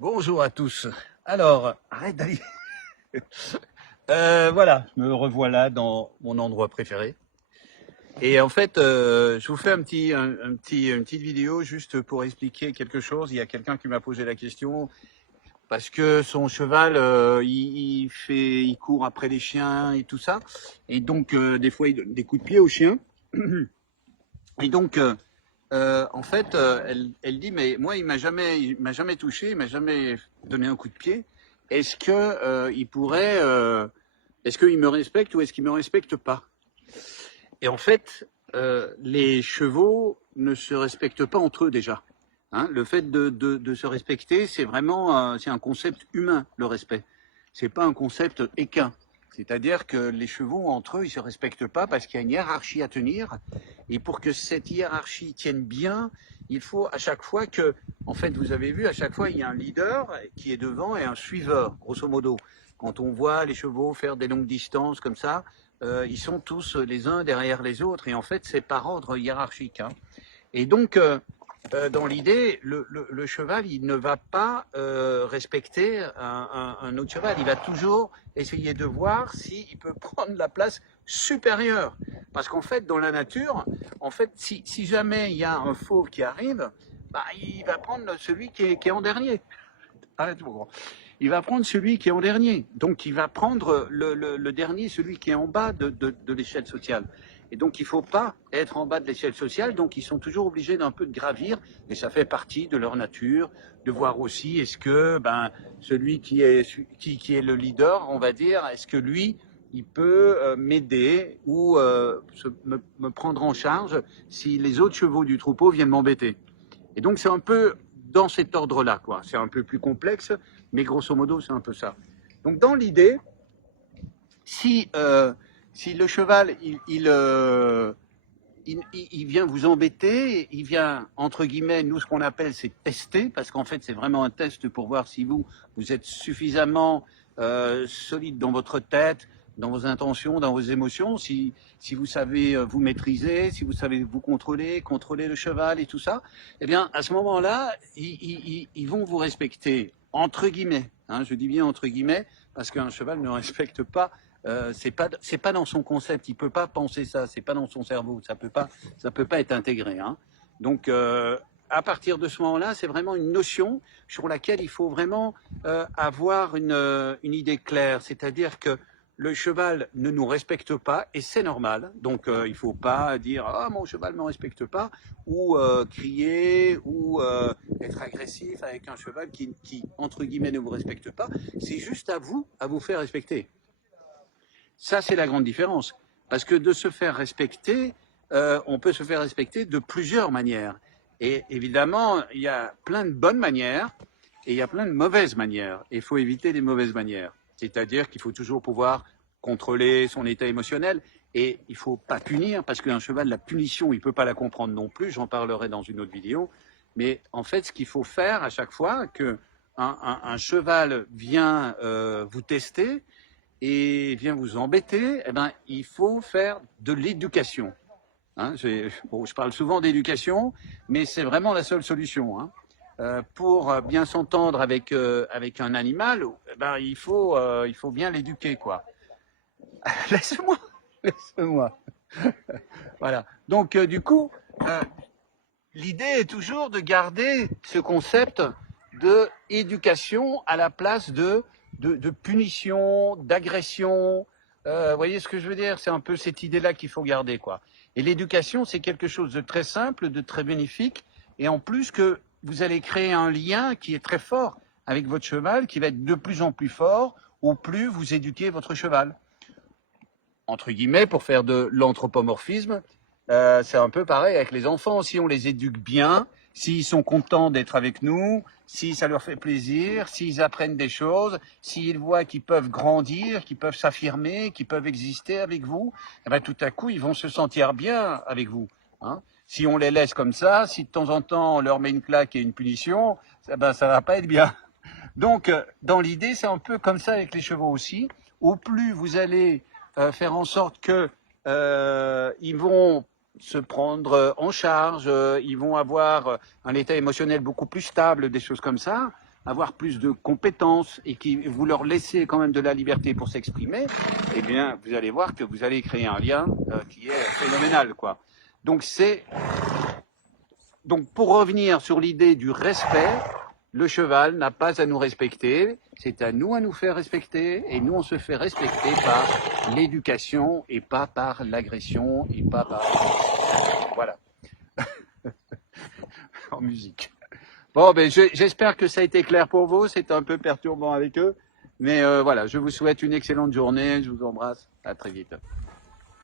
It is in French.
Bonjour à tous. Alors, arrête d'aller. Voilà, me revoilà dans mon endroit préféré. Et en fait, je vous fais une petite vidéo juste pour expliquer quelque chose. Il y a quelqu'un qui m'a posé la question parce que son cheval, il court après les chiens et tout ça. Et donc, des fois, il donne des coups de pied aux chiens. Et donc, en fait, elle dit, mais moi, il m'a jamais touché, il m'a jamais donné un coup de pied. Est-ce que il pourrait, est-ce qu'il me respecte ou est-ce qu'il me respecte pas? Et en fait, les chevaux ne se respectent pas entre eux déjà. Hein, le fait de se respecter, c'est vraiment, c'est un concept humain, le respect. C'est pas un concept équin. C'est-à-dire que les chevaux entre eux, ils se respectent pas parce qu'il y a une hiérarchie à tenir. Et pour que cette hiérarchie tienne bien, il faut à chaque fois que, en fait, vous avez vu, à chaque fois, il y a un leader qui est devant et un suiveur, grosso modo. Quand on voit les chevaux faire des longues distances comme ça, ils sont tous les uns derrière les autres. Et en fait, c'est par ordre hiérarchique. Hein. Et donc, dans l'idée, le cheval, il ne va pas respecter un autre cheval. Il va toujours essayer de voir s'il peut prendre la place supérieure. Parce qu'en fait, dans la nature, en fait, si jamais il y a un fauve qui arrive, bah, il va prendre celui qui est en dernier. Arrête-moi. Il va prendre celui qui est en dernier. Donc, il va prendre le dernier, celui qui est en bas de l'échelle sociale. Et donc, il ne faut pas être en bas de l'échelle sociale. Donc, ils sont toujours obligés d'un peu de gravir. Et ça fait partie de leur nature, de voir aussi est-ce que celui qui est le leader, on va dire, est-ce que lui, il peut m'aider ou me prendre en charge si les autres chevaux du troupeau viennent m'embêter. Et donc, c'est un peu dans cet ordre-là, quoi. C'est un peu plus complexe, mais grosso modo, c'est un peu ça. Donc, dans l'idée, si le cheval, il vient vous embêter, il vient, entre guillemets, nous, ce qu'on appelle, c'est tester, parce qu'en fait, c'est vraiment un test pour voir si vous êtes suffisamment solide dans votre tête, dans vos intentions, dans vos émotions, si vous savez vous maîtriser, si vous savez vous contrôler le cheval et tout ça, eh bien, à ce moment-là, ils vont vous respecter, entre guillemets. Hein, je dis bien entre guillemets, parce qu'un cheval ne respecte pas c'est pas dans son concept, il peut pas penser ça, c'est pas dans son cerveau, ça peut pas être intégré. Hein. Donc à partir de ce moment-là, c'est vraiment une notion sur laquelle il faut vraiment avoir une idée claire, c'est-à-dire que le cheval ne nous respecte pas et c'est normal. Donc il faut pas dire ah mon cheval me respecte pas ou crier ou être agressif avec un cheval qui entre guillemets ne vous respecte pas. C'est juste à vous faire respecter. Ça, c'est la grande différence. Parce que de se faire respecter, on peut se faire respecter de plusieurs manières. Et évidemment, il y a plein de bonnes manières et il y a plein de mauvaises manières. Et il faut éviter les mauvaises manières. C'est-à-dire qu'il faut toujours pouvoir contrôler son état émotionnel et il ne faut pas punir parce qu'un cheval, la punition, il ne peut pas la comprendre non plus. J'en parlerai dans une autre vidéo. Mais en fait, ce qu'il faut faire à chaque fois que un cheval vient vous tester, et vient vous embêter, eh ben, il faut faire de l'éducation. Hein, bon, je parle souvent d'éducation, mais c'est vraiment la seule solution. Hein. Pour bien s'entendre avec un animal, eh ben, il faut bien l'éduquer, quoi. Laisse-moi, laisse-moi. Voilà. Donc, du coup, l'idée est toujours de garder ce concept de éducation à la place de punition, d'agression. Vous voyez ce que je veux dire? C'est un peu cette idée-là qu'il faut garder, quoi. Et l'éducation, c'est quelque chose de très simple, de très bénéfique, et en plus que vous allez créer un lien qui est très fort avec votre cheval, qui va être de plus en plus fort au plus vous éduquez votre cheval. Entre guillemets, pour faire de l'anthropomorphisme, c'est un peu pareil avec les enfants. Si on les éduque bien, s'ils sont contents d'être avec nous, si ça leur fait plaisir, s'ils apprennent des choses, s'ils voient qu'ils peuvent grandir, qu'ils peuvent s'affirmer, qu'ils peuvent exister avec vous, eh ben, tout à coup, ils vont se sentir bien avec vous. Hein. Si on les laisse comme ça, si de temps en temps on leur met une claque et une punition, ben, ça va pas être bien. Donc, dans l'idée, c'est un peu comme ça avec les chevaux aussi. Au plus vous allez faire en sorte que ils vont se prendre en charge, ils vont avoir un état émotionnel beaucoup plus stable, des choses comme ça, avoir plus de compétences et qui vous leur laissez quand même de la liberté pour s'exprimer, eh bien, vous allez voir que vous allez créer un lien qui est phénoménal, quoi. Donc pour revenir sur l'idée du respect, le cheval n'a pas à nous respecter, c'est à nous faire respecter, et nous on se fait respecter par l'éducation et pas par l'agression et pas par... Voilà, en musique. Bon, ben j'espère que ça a été clair pour vous, c'était un peu perturbant avec eux, mais voilà, je vous souhaite une excellente journée, je vous embrasse, à très vite.